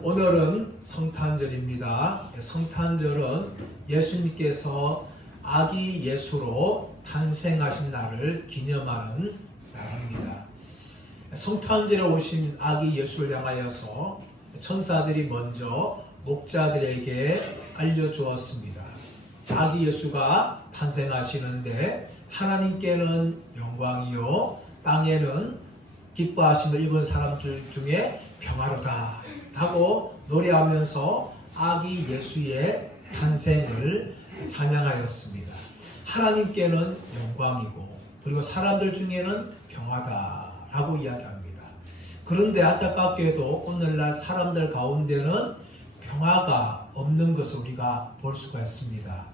오늘은 성탄절입니다. 성탄절은 예수님께서 아기 예수로 탄생하신 날을 기념하는 날입니다. 성탄절에 오신 아기 예수를 향하여서 천사들이 먼저 목자들에게 알려주었습니다. 아기 예수가 탄생하시는데 하나님께는 영광이요 땅에는 기뻐하심을 입은 사람들 중에 평화로다 하고 노래하면서 아기 예수의 탄생을 찬양하였습니다. 하나님께는 영광이고 그리고 사람들 중에는 평화다라고 이야기합니다. 그런데 안타깝게도 오늘날 사람들 가운데는 평화가 없는 것을 우리가 볼 수가 있습니다.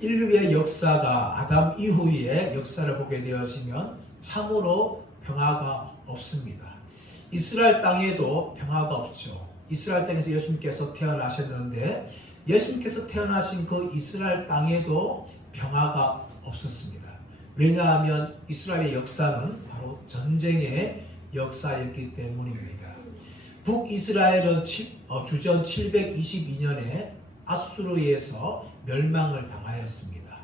인류의 역사가 아담 이후의 역사를 보게 되어지면 참으로 평화가 없습니다. 이스라엘 땅에도 평화가 없죠. 이스라엘 땅에서 예수님께서 태어나셨는데 예수님께서 태어나신 그 이스라엘 땅에도 평화가 없었습니다. 왜냐하면 이스라엘의 역사는 바로 전쟁의 역사였기 때문입니다. 북이스라엘은 주전 722년에 아수르에서 멸망을 당하였습니다.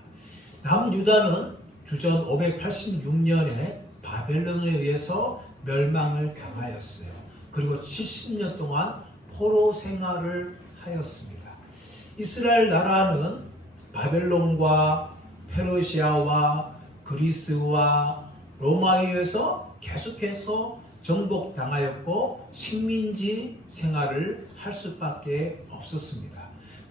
남유다는 주전 586년에 바벨론에 의해서 멸망을 당하였어요. 그리고 70년 동안 포로 생활을 하였습니다. 이스라엘 나라는 바벨론과 페르시아와 그리스와 로마에 의해서 계속해서 정복당하였고 식민지 생활을 할 수밖에 없었습니다.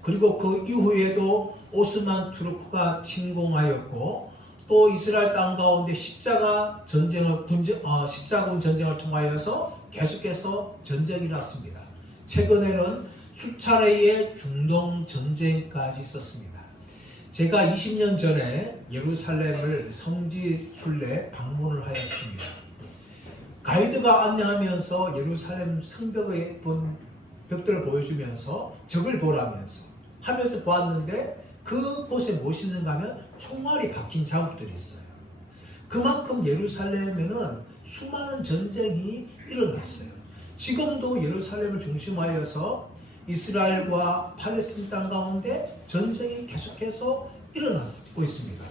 그리고 그 이후에도 오스만 투르크가 침공하였고 또 이스라엘 땅 가운데 십자군 전쟁을 통하여서 계속해서 전쟁이 났습니다. 최근에는 수차례의 중동 전쟁까지 있었습니다. 제가 20년 전에 예루살렘을 성지 순례 방문을 하였습니다. 가이드가 안내하면서 예루살렘 성벽의 벽들을 보여주면서 적을 보라면서 하면서 보았는데 그곳에 무엇이 있는가 하면 총알이 박힌 자국들이 있어요. 그만큼 예루살렘에는 수많은 전쟁이 일어났어요. 지금도 예루살렘을 중심하여서 이스라엘과 팔레스틴 땅 가운데 전쟁이 계속해서 일어나고 있습니다.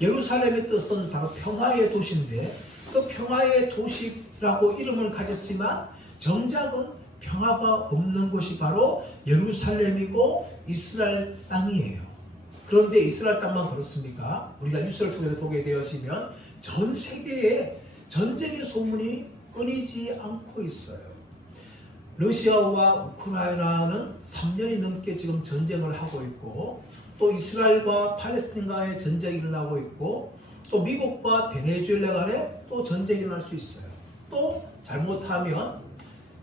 예루살렘의 뜻은 바로 평화의 도시인데 그 평화의 도시라고 이름을 가졌지만 정작은 평화가 없는 곳이 바로 예루살렘이고 이스라엘 땅이에요. 그런데 이스라엘 땅만 그렇습니까? 우리가 뉴스를 통해서 보게 되어지면 전 세계에 전쟁의 소문이 끊이지 않고 있어요. 러시아와 우크라이나는 3년이 넘게 지금 전쟁을 하고 있고 또 이스라엘과 팔레스틴과의 전쟁이 일어나고 있고 또 미국과 베네수엘라 간에 또 전쟁이 일어날 수 있어요. 또 잘못하면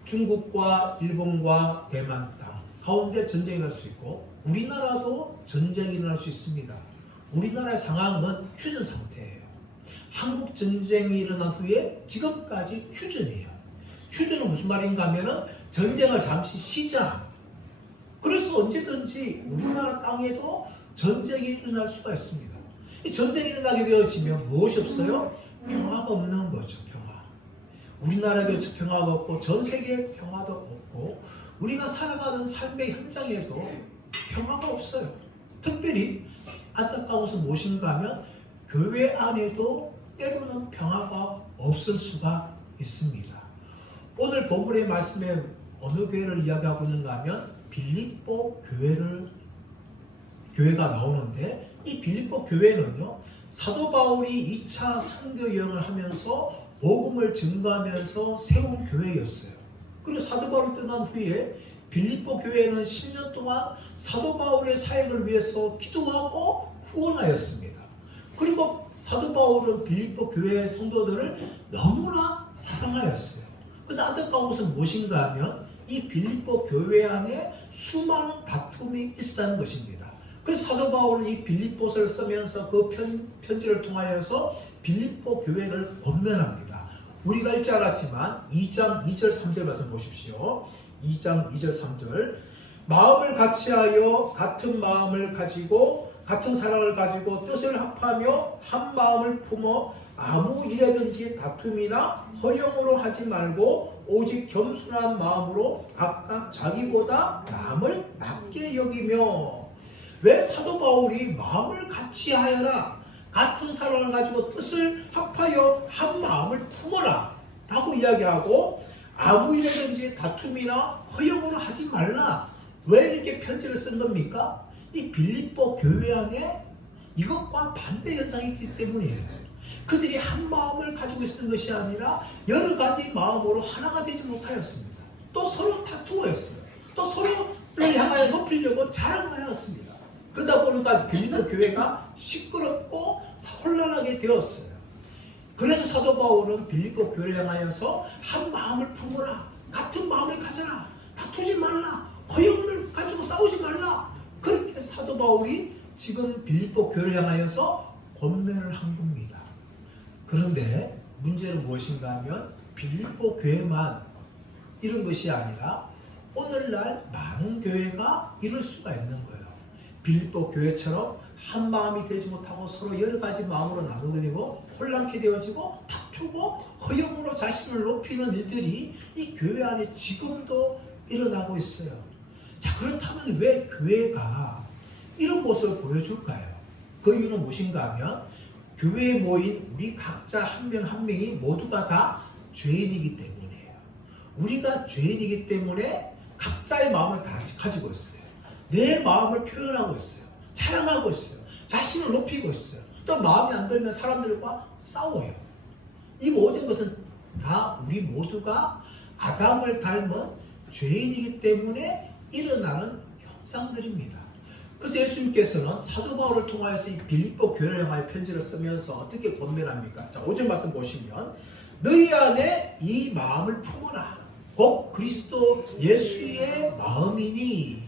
중국과 일본과 대만 땅 가운데 전쟁이 날 수 있고 우리나라도 전쟁이 일어날 수 있습니다. 우리나라의 상황은 휴전 상태예요. 한국 전쟁이 일어난 후에 지금까지 휴전이에요. 휴전은 무슨 말인가 하면은 전쟁을 잠시 쉬자. 그래서 언제든지 우리나라 땅에도 전쟁이 일어날 수가 있습니다. 이 전쟁이 일어나게 되어지면 무엇이 없어요? 평화가 없는 거죠. 평화. 우리나라에도 평화가 없고 전 세계에 평화도 없고 우리가 살아가는 삶의 현장에도 평화가 없어요. 특별히 안타까운 것은 무엇인가 하면 교회 안에도 때로는 평화가 없을 수가 있습니다. 오늘 본문의 말씀에 어느 교회를 이야기하고 있는가 하면 빌립보 교회가 나오는데 이 빌립보 교회는요 사도 바울이 2차 선교 여행을 하면서 복음을 증거하면서 세운 교회였어요. 그리고 사도 바울이 떠난 후에 빌립보 교회는 10년 동안 사도 바울의 사역을 위해서 기도하고 후원하였습니다. 그리고 사도 바울은 빌립보 교회의 성도들을 너무나 사랑하였어요. 그런데 안타까운 것은 무엇인가 하면 이 빌립보 교회 안에 수많은 다툼이 있었다는 것입니다. 그래서 사도 바울은 이 빌립보서를 쓰면서 그 편지를 통하여서 빌립보 교회를 권면합니다. 우리가 읽지 않았지만 2장 2절 3절 말씀 보십시오. 2장 2절 3절 마음을 같이하여 같은 마음을 가지고 같은 사랑을 가지고 뜻을 합하며 한 마음을 품어 아무 일에든지 다툼이나 허영으로 하지 말고 오직 겸손한 마음으로 각각 자기보다 남을 낮게 여기며. 왜 사도 바울이 마음을 같이 하여라, 같은 사랑을 가지고 뜻을 합하여 한 마음을 품어라 라고 이야기하고, 아무 일에든지 다툼이나 허영으로 하지 말라, 왜 이렇게 편지를 쓴 겁니까? 이 빌립보 교회 안에 이것과 반대 현상이 있기 때문이에요. 그들이 한 마음을 가지고 있었던 것이 아니라 여러 가지 마음으로 하나가 되지 못하였습니다. 또 서로 다투었어요. 또 서로를 향하여 높이려고 자랑을 하였습니다. 그러다 보니까 빌립보 교회가 시끄럽고 혼란하게 되었어요. 그래서 사도 바울은 빌립보 교회를 향하여서 한 마음을 품어라, 같은 마음을 가져라, 다투지 말라, 허영을 가지고 싸우지 말라, 그렇게 사도 바울이 지금 빌립보 교회를 향하여서 권면을 한 겁니다. 그런데 문제는 무엇인가 하면 빌립보 교회만 이런 것이 아니라 오늘날 많은 교회가 이럴 수가 있는 거예요. 빌립보 교회처럼 한 마음이 되지 못하고 서로 여러 가지 마음으로 나누게 되고 혼란케 되어지고 다투고 허영으로 자신을 높이는 일들이 이 교회 안에 지금도 일어나고 있어요. 자, 그렇다면 왜 교회가 이런 모습을 보여줄까요? 그 이유는 무엇인가 하면 교회에 모인 우리 각자 한 명 한 명이 모두가 다 죄인이기 때문이에요. 우리가 죄인이기 때문에 각자의 마음을 다 가지고 있어요. 내 마음을 표현하고 있어요. 자랑하고 있어요. 자신을 높이고 있어요. 또 마음이 안 들면 사람들과 싸워요. 이 모든 것은 다 우리 모두가 아담을 닮은 죄인이기 때문에 일어나는 현상들입니다. 그래서 예수님께서는 사도 바울을 통하여서 이 빌립보 교회를 향하여 편지를 쓰면서 어떻게 권면합니까? 자, 5절 말씀 보시면 너희 안에 이 마음을 품어라. 곧 그리스도 예수의 마음이니.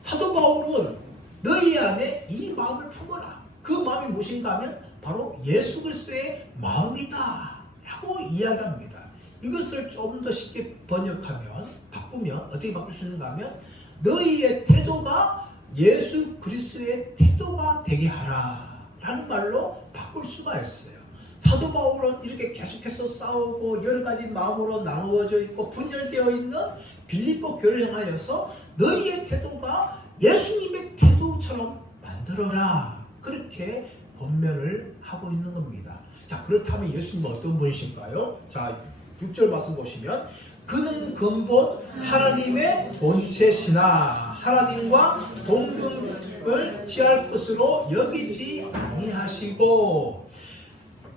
사도 바울은 너희 안에 이 마음을 품어라. 그 마음이 무엇인가 하면 바로 예수 그리스도의 마음이다 라고 이야기합니다. 이것을 좀 더 쉽게 번역하면, 바꾸면 어떻게 바꿀 수 있는가 하면 너희의 태도가 예수 그리스도의 태도가 되게 하라 라는 말로 바꿀 수가 있어요. 사도 바울은 이렇게 계속해서 싸우고 여러 가지 마음으로 나누어져 있고 분열되어 있는 빌립보 교회를 향하여서 너희의 태도가 예수님의 태도처럼 만들어라, 그렇게 권면을 하고 있는 겁니다. 자, 그렇다면 예수님은 어떤 분이실까요? 자, 6절 말씀 보시면 그는 근본 하나님의 본체시나 하나님과 동등을 취할 것으로 여기지 아니하시고.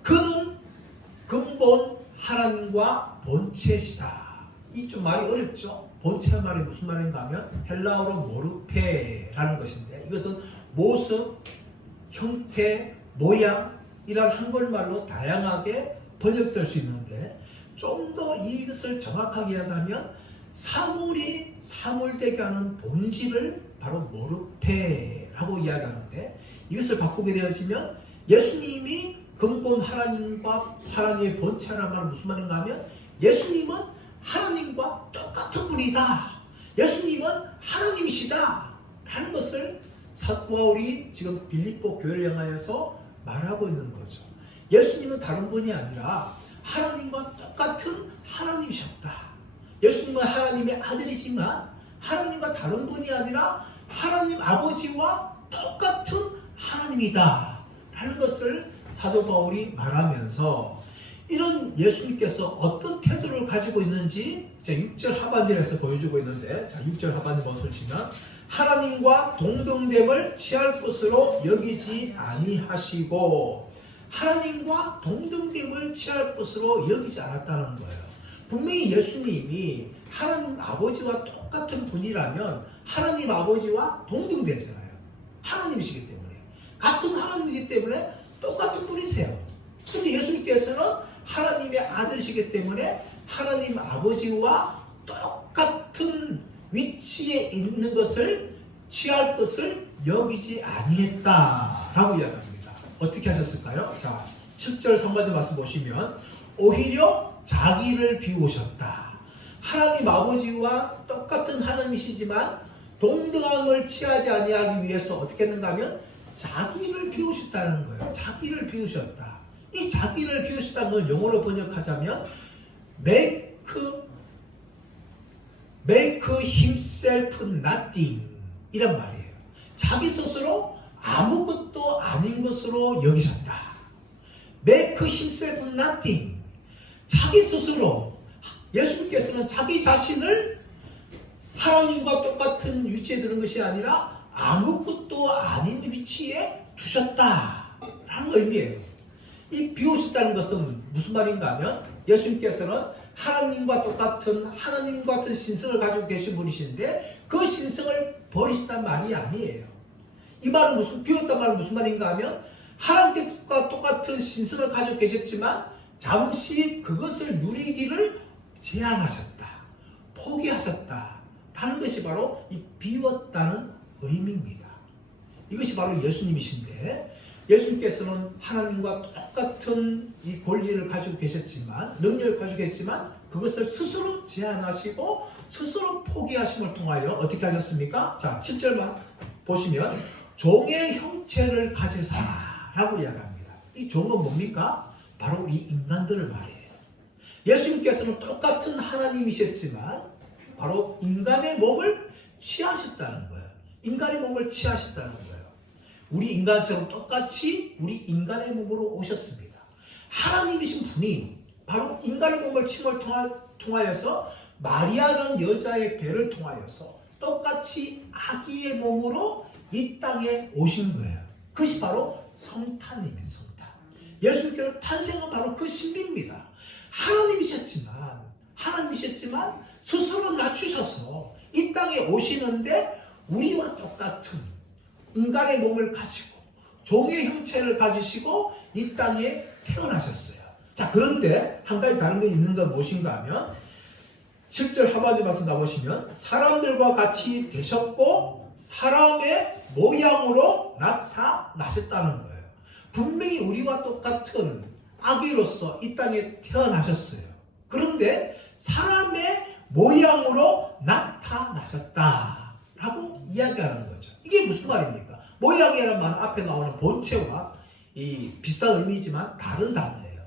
그는 근본 하나님과 본체시다. 이 좀 말이 어렵죠? 본체 말이 무슨 말인가 하면 헬라어로 모르페라는 것인데, 이것은 모습, 형태, 모양이란 한글말로 다양하게 번역될 수 있는데, 좀 더 이것을 정확하게 이야기하면 사물이 사물되게 하는 본질을 바로 모르페라고 이야기하는데, 이것을 바꾸게 되어지면 예수님이 근본 하나님과 하나님의 본체라는 말은 무슨 말인가 하면 예수님은 하나님과 똑같은 분이다, 예수님은 하나님이시다 라는 것을 사도 바울이 지금 빌립보 교회를 향하여서 말하고 있는 거죠. 예수님은 다른 분이 아니라 하나님과 똑같은 하나님이셨다. 예수님은 하나님의 아들이지만 하나님과 다른 분이 아니라 하나님 아버지와 똑같은 하나님이다 라는 것을 사도 바울이 말하면서, 이런 예수님께서 어떤 태도를 가지고 있는지 6절 하반절에서 보여주고 있는데, 자, 6절 하반절 먼저 치면 하나님과 동등됨을 취할 것으로 여기지 아니하시고. 하나님과 동등됨을 취할 것으로 여기지 않았다는 거예요. 분명히 예수님이 하나님 아버지와 똑같은 분이라면 하나님 아버지와 동등되잖아요. 하나님이시기 때문에, 같은 하나님이기 때문에 똑같은 분이세요. 그런데 예수님께서는 하나님의 아들이시기 때문에 하나님 아버지와 똑같은 위치에 있는 것을 취할 것을 여기지 아니했다라고 이야기합니다. 어떻게 하셨을까요? 자, 7절 상반절 말씀 보시면 오히려 자기를 비우셨다. 하나님 아버지와 똑같은 하나님이시지만 동등함을 취하지 아니하기 위해서 어떻게 했는가 하면 자기를 비우셨다는 거예요. 자기를 비우셨다. 이 자기를 비우시다는 걸 영어로 번역하자면 make himself nothing 이란 말이에요. 자기 스스로 아무것도 아닌 것으로 여기셨다. make himself nothing. 자기 스스로, 예수님께서는 자기 자신을 하나님과 똑같은 위치에 두는 것이 아니라 아무것도 아닌 위치에 두셨다라는 의미예요. 이 비우셨다는 것은 무슨 말인가 하면 예수님께서는 하나님과 같은 신성을 가지고 계신 분이신데 그 신성을 버리셨단 말이 아니에요. 이 말은 비웠단 말은 무슨 말인가 하면 하나님과 똑같은 신성을 가지고 계셨지만 잠시 그것을 누리기를 제한하셨다. 포기하셨다. 라는 것이 바로 이 비웠다는 의미입니다. 이것이 바로 예수님이신데 예수님께서는 하나님과 똑같은 이 권리를 가지고 계셨지만 능력을 가지고 계셨지만 그것을 스스로 제한하시고 스스로 포기하심을 통하여 어떻게 하셨습니까? 자, 7절만 보시면 종의 형체를 가지사라고 이야기합니다. 이 종은 뭡니까? 바로 우리 인간들을 말이에요. 예수님께서는 똑같은 하나님이셨지만 바로 인간의 몸을 취하셨다는 거예요. 인간의 몸을 취하셨다는 거예요. 우리 인간처럼 똑같이 우리 인간의 몸으로 오셨습니다. 하나님이신 분이 바로 인간의 몸을 취임을 통하여서 마리아라는 여자의 배를 통하여서 똑같이 아기의 몸으로 이 땅에 오신 거예요. 그것이 바로 성탄입니다. 성탄. 예수님께서 탄생은 바로 그 신비입니다. 하나님이셨지만 스스로 낮추셔서 이 땅에 오시는데 우리와 똑같은 인간의 몸을 가지고 종의 형체를 가지시고 이 땅에 태어나셨어요. 자, 그런데 한 가지 다른 게 있는 건 무엇인가 하면 7절 하반절 말씀 나보시면 사람들과 같이 되셨고 사람의 모양으로 나타나셨다는 거예요. 분명히 우리와 똑같은 아기로서 이 땅에 태어나셨어요. 그런데 사람의 모양으로 나타나셨다라고 이야기하는 거죠. 이게 무슨 말입니까? 모양이라는 말은 앞에 나오는 본체와 비슷한 의미지만 다른 단어예요.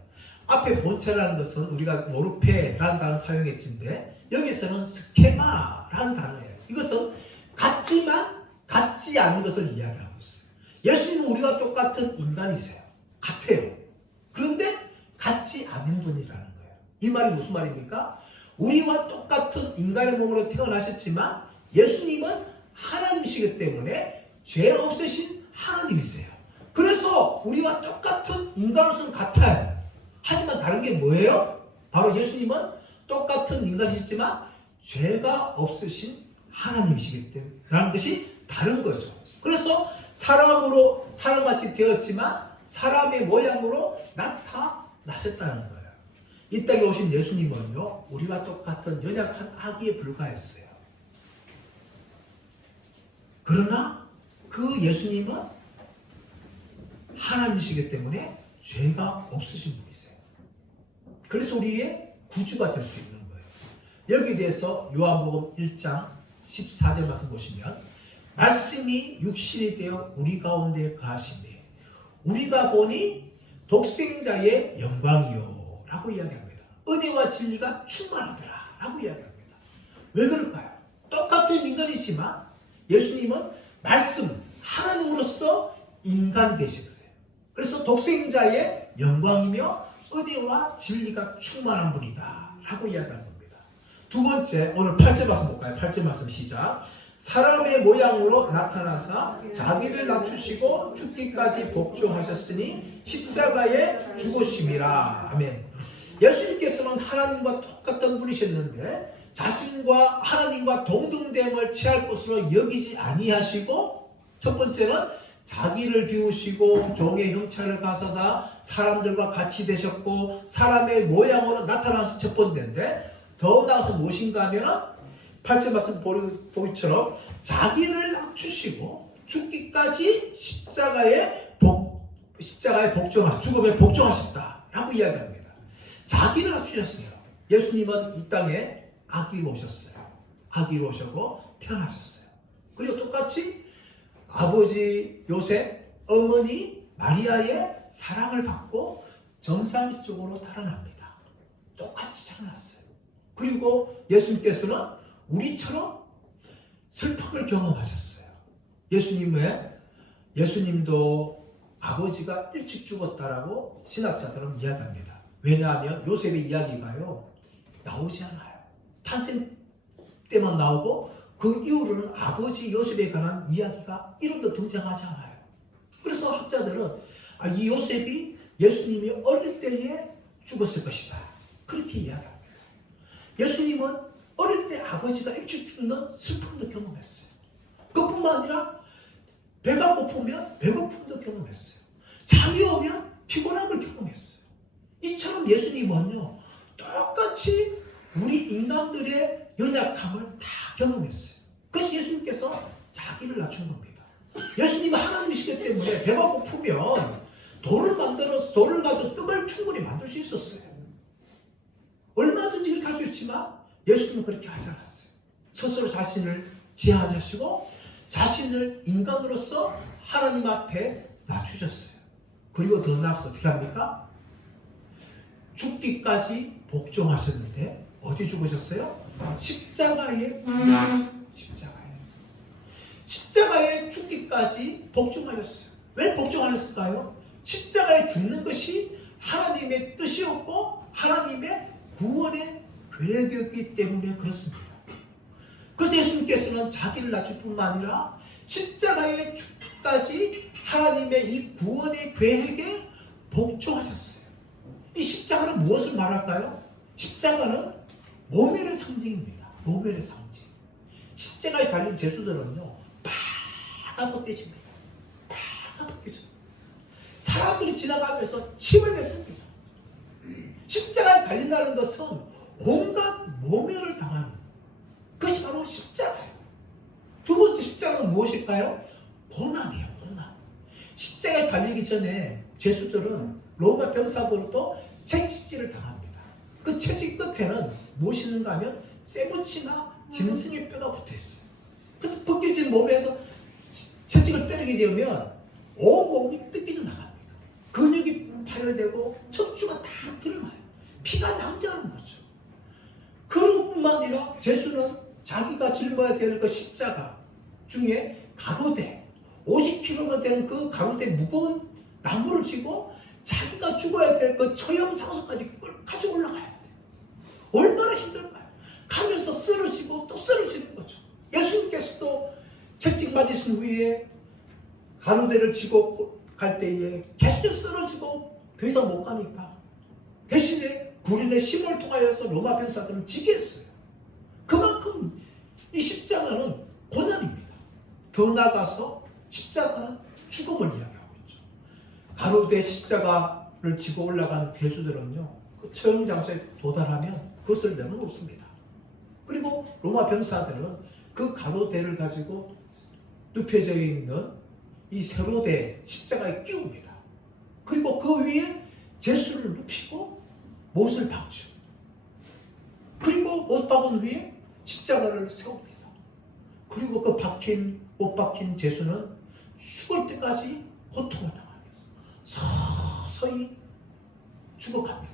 앞에 본체라는 것은 우리가 모르페라는 단어를 사용했는데 여기서는 스케마라는 단어예요. 이것은 같지만 같지 않은 것을 이야기하고 있어요. 예수님은 우리와 똑같은 인간이세요. 같아요. 그런데 같지 않은 분이라는 거예요. 이 말이 무슨 말입니까? 우리와 똑같은 인간의 몸으로 태어나셨지만 예수님은 하나님이시기 때문에 죄 없으신 하나님이세요. 그래서 우리와 똑같은 인간으로서는 같아요. 하지만 다른 게 뭐예요? 바로 예수님은 똑같은 인간이시지만 죄가 없으신 하나님이시기 때문에 라는 것이 다른 거죠. 그래서 사람같이 되었지만 사람의 모양으로 나타나셨다는 거예요. 이 땅에 오신 예수님은요, 우리와 똑같은 연약한 아기에 불과했어요. 그러나 그 예수님은 하나님이시기 때문에 죄가 없으신 분이세요. 그래서 우리의 구주가 될 수 있는 거예요. 여기에 대해서 요한복음 1장 14절 말씀 보시면 말씀이 육신이 되어 우리 가운데 거하시니 우리가 보니 독생자의 영광이요 라고 이야기합니다. 은혜와 진리가 충만하더라 라고 이야기합니다. 왜 그럴까요? 똑같은 인간이지만 예수님은 말씀, 하나님으로서 인간이 되셨어요. 그래서 독생자의 영광이며 은혜와 진리가 충만한 분이다 라고 이야기하는 겁니다. 두 번째, 오늘 8절 말씀 볼까요? 8절 말씀 시작. 사람의 모양으로 나타나사 자기를 낮추시고 죽기까지 복종하셨으니 십자가에 죽으심이라. 아멘. 예수님께서는 하나님과 똑같은 분이셨는데 자신과 하나님과 동등됨을 취할 것으로 여기지 아니하시고 첫 번째는 자기를 비우시고 종의 형체를 가사사 사람들과 같이 되셨고 사람의 모양으로 나타나신 첫 번째인데 더 나아서 무엇인가 하면은 8절 말씀 보기처럼 자기를 낮추시고 죽기까지 십자가에 죽음에 복종하셨다라고 이야기합니다. 자기를 낮추셨어요. 예수님은 이 땅에 아기로 오셨어요. 아기로 오셨고 태어나셨어요. 그리고 똑같이 아버지 요셉, 어머니 마리아의 사랑을 받고 정상적으로 달아납니다. 똑같이 자라났어요. 그리고 예수님께서는 우리처럼 슬픔을 경험하셨어요. 예수님도 아버지가 일찍 죽었다라고 신학자들은 이야기합니다. 왜냐하면 요셉의 이야기가요 나오지 않아요. 탄생 때만 나오고 그 이후로는 아버지 요셉에 관한 이야기가 이름도 등장하지 않아요. 그래서 학자들은 이 요셉이 예수님이 어릴 때에 죽었을 것이다. 그렇게 이야기합니다. 예수님은 어릴 때 아버지가 일찍 죽는 슬픔도 경험했어요. 그뿐만 아니라 배가 고프면 배고픔도 경험했어요. 잠이 오면 피곤함을 경험했어요. 이처럼 예수님은요 똑같이 우리 인간들의 연약함을 다 경험했어요. 그래서 예수님께서 자기를 낮춘 겁니다. 예수님은 하나님이시기 때문에 배가 고프면 돌을 가지고 떡을 충분히 만들 수 있었어요. 얼마든지 할 수 있지만 예수님은 그렇게 하지 않았어요. 스스로 자신을 제한하시고 자신을 인간으로서 하나님 앞에 낮추셨어요. 그리고 더 나아가서 어떻게 합니까? 죽기까지 복종하셨는데 어디 죽으셨어요? 십자가에 죽기까지 복종하셨어요. 왜 복종하셨을까요? 십자가에 죽는 것이 하나님의 뜻이었고 하나님의 구원의 계획이었기 때문에 그렇습니다. 그래서 예수님께서는 자기를 낮출 뿐만 아니라 십자가에 죽기까지 하나님의 이 구원의 계획에 복종하셨어요. 이 십자가는 무엇을 말할까요? 십자가는 모멸의 상징입니다. 모멸의 상징. 십자가에 달린 제수들은요 빨갛게집니다. 빨갛게져. 사람들이 지나가면서 침을 뱉습니다. 십자가에 달린다는 것은 온갖 모멸을 당하는 그것이 바로 십자가예요. 두 번째 십자가는 무엇일까요? 고난이에요. 고난. 십자가에 달리기 전에 죄수들은 로마 병사로부터 채찍질을 당합니다. 그 채찍 끝에는 무엇이 있는가 하면 쇠붙이나 짐승의 뼈가 붙어있어요. 그래서 벗겨진 몸에서 채찍을 때리게 되면 온 몸이 뜯겨져 나갑니다. 근육이 파열되고 척추가 다 드러나요. 피가 낭자하는 거죠. 그뿐만 아니라 죄수는 자기가 짊어야 될 그 십자가 중에 가로대 50kg가 되는 그 가로대 무거운 나무를 쥐고 자기가 죽어야 될 그 처형 장소까지 가지고 올라가야 돼. 얼마나 힘들까요? 가면서 쓰러지고 또 쓰러지는 거죠. 예수님께서도 채찍 맞으신 후에 가로대를 쥐고 갈 때에 계속 쓰러지고 더 이상 못 가니까 대신에 불인의 힘을 통하여서 로마 병사들은 지게 했어요. 그만큼 이 십자가는 고난입니다. 더 나아가서 십자가는 죽음을 이야기하고 있죠. 가로대 십자가를 지고 올라간 죄수들은요, 그 처형 장소에 도달하면 그것을 내려놓습니다. 그리고 로마 병사들은 그 가로대를 가지고 눕혀져 있는 이 세로대 십자가에 끼웁니다. 그리고 그 위에 죄수를 눕히고 못을 박죠. 그리고 못 박은 위에 십자가를 세웁니다. 그리고 그 못 박힌 죄수는 죽을 때까지 고통을 당하면서 서서히 죽어갑니다.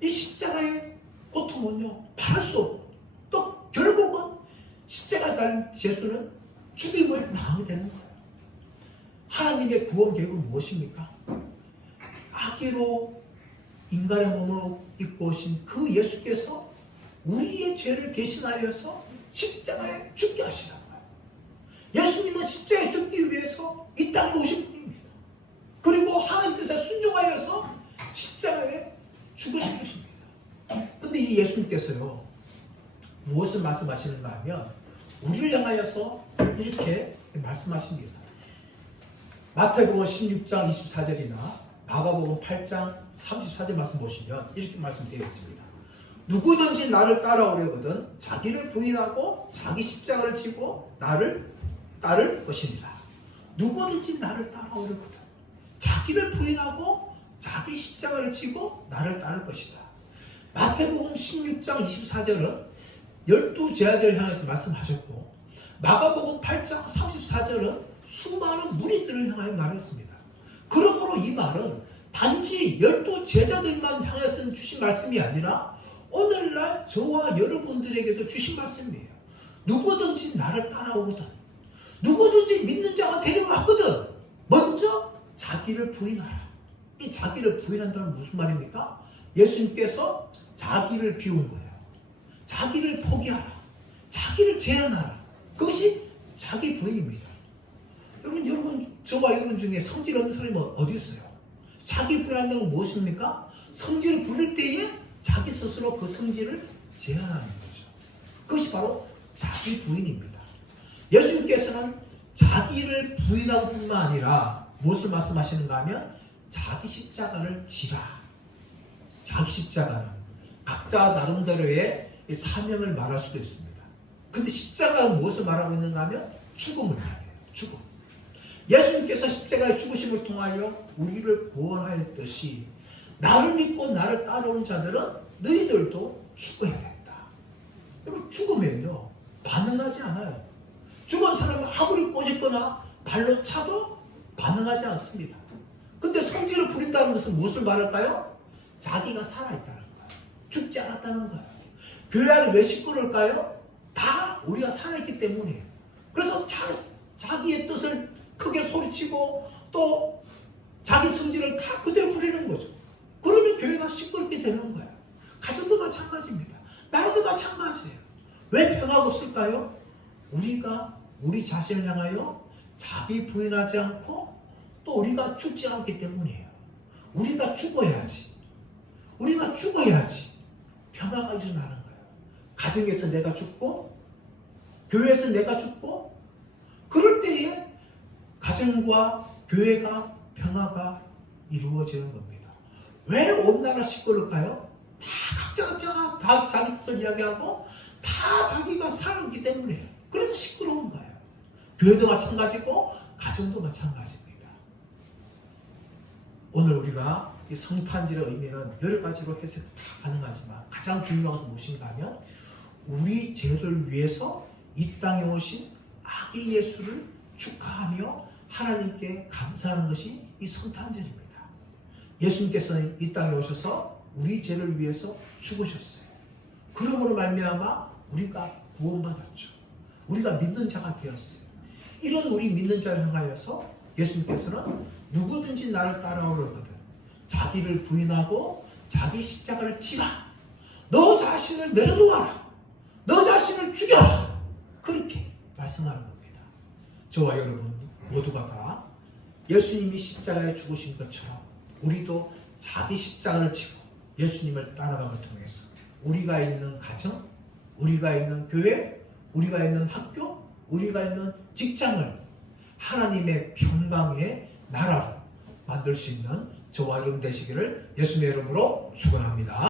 이 십자가의 고통은요, 말할 수 없고 또 결국은 십자가에 달린 죄수는 죽임을 당하게 되는 거예요. 하나님의 구원 계획은 무엇입니까? 아기로 인간의 몸을 입고 오신 그 예수께서 우리의 죄를 대신하여서 십자가에 죽게 하시는 거예요. 예수님은 십자가에 죽기 위해서 이 땅에 오신 분입니다. 그리고 하나님 뜻에 순종하여서 십자가에 죽으신 것입니다. 근데 이 예수님께서요, 무엇을 말씀하시는가 하면 우리를 향하여서 이렇게 말씀하십니다. 마태복음 16장 24절이나 마가복음 8장 34절 말씀 보시면 이렇게 말씀되어 있습니다. 누구든지 나를 따라오려거든 자기를 부인하고 자기 십자가를 지고 나를 따를 것입니다. 누구든지 나를 따라오려거든 자기를 부인하고 자기 십자가를 지고 나를 따를 것이다. 마태복음 16장 24절은 12제자들을 향해서 말씀하셨고 마가복음 8장 34절은 수많은 무리들을 향하여 말했습니다. 그러므로 이 말은 단지 12제자들만 향해서 주신 말씀이 아니라 오늘날 저와 여러분들에게도 주신 말씀이에요. 누구든지 나를 따라오거든, 누구든지 믿는 자가 데려가거든, 먼저 자기를 부인하라. 이 자기를 부인한다는 무슨 말입니까? 예수님께서 자기를 비운 거예요. 자기를 포기하라. 자기를 제한하라. 그것이 자기 부인입니다. 여러분, 저와 여러분 중에 성질 없는 사람이 어디 있어요? 자기 부인한다는 건 무엇입니까? 성질을 부릴 때에 자기 스스로 그 성질을 제한하는 거죠. 그것이 바로 자기 부인입니다. 예수님께서는 자기를 부인하고 뿐만 아니라 무엇을 말씀하시는가 하면 자기 십자가를 지라. 자기 십자가는 각자 나름대로의 사명을 말할 수도 있습니다. 근데 십자가는 무엇을 말하고 있는가 하면 죽음을 말해요. 죽음. 예수님께서 십자가의 죽으심을 통하여 우리를 구원하였듯이 나를 믿고 나를 따라온 자들은 너희들도 죽어야 된다. 여러분, 죽으면요 반응하지 않아요. 죽은 사람은 아무리 꼬집거나 발로 차도 반응하지 않습니다. 근데 성질을 부린다는 것은 무엇을 말할까요? 자기가 살아있다는 거예요. 죽지 않았다는 거예요. 교회 안에 왜 시끄러울까요? 다 우리가 살아있기 때문이에요. 그래서 자기의 뜻을 크게 소리치고 또 자기 성질을 다 그대로 부리는 거죠. 그러면 교회가 시끄럽게 되는 거예요. 가정도 마찬가지입니다. 나라도 마찬가지예요. 왜 평화가 없을까요? 우리가 우리 자신을 향하여 자기 부인하지 않고 또 우리가 죽지 않기 때문이에요. 우리가 죽어야지. 우리가 죽어야지 평화가 일어나는 거예요. 가정에서 내가 죽고 교회에서 내가 죽고 그럴 때에 가정과 교회가 평화가 이루어지는 겁니다. 왜 온 나라 시끄러울까요? 다 각자가 다 자기 뜻을 이야기하고 다 자기가 살았기 때문이에요. 그래서 시끄러운 거예요. 교회도 마찬가지고 가정도 마찬가지입니다. 오늘 우리가 이 성탄절의 의미는 여러 가지로 해석 다 가능하지만 가장 중요한 것은 무엇인가 하면 우리 죄를 위해서 이 땅에 오신 아기 예수를 축하하며 하나님께 감사하는 것이 이 성탄절입니다. 예수님께서는 이 땅에 오셔서 우리 죄를 위해서 죽으셨어요. 그러므로 말미암아 우리가 구원받았죠. 우리가 믿는 자가 되었어요. 이런 우리 믿는 자를 향하여서 예수님께서는 누구든지 나를 따라오려거든 자기를 부인하고 자기 십자가를 지라. 너 자신을 내려놓아라. 너 자신을 죽여라. 그렇게 말씀하는 겁니다. 저와 여러분 모두가 다 예수님이 십자가에 죽으신 것처럼 우리도 자기 십자가를 지고 예수님을 따라감을 통해서 우리가 있는 가정, 우리가 있는 교회, 우리가 있는 학교, 우리가 있는 직장을 하나님의 평강의 나라로 만들 수 있는 저와 여러분 되시기를 예수님의 이름으로 축원합니다.